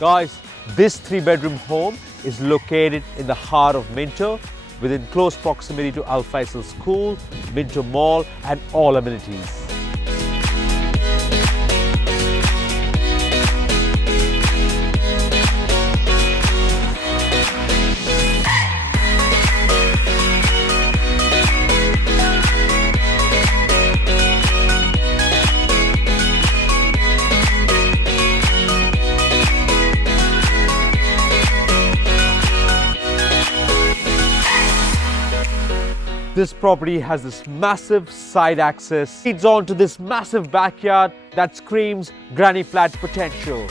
Guys, this 3-bedroom home is located in the heart of Minto, within close proximity to Al Faisal School, Minto Mall and all amenities. This property has this massive side access, leads on to this massive backyard that screams granny flat potential.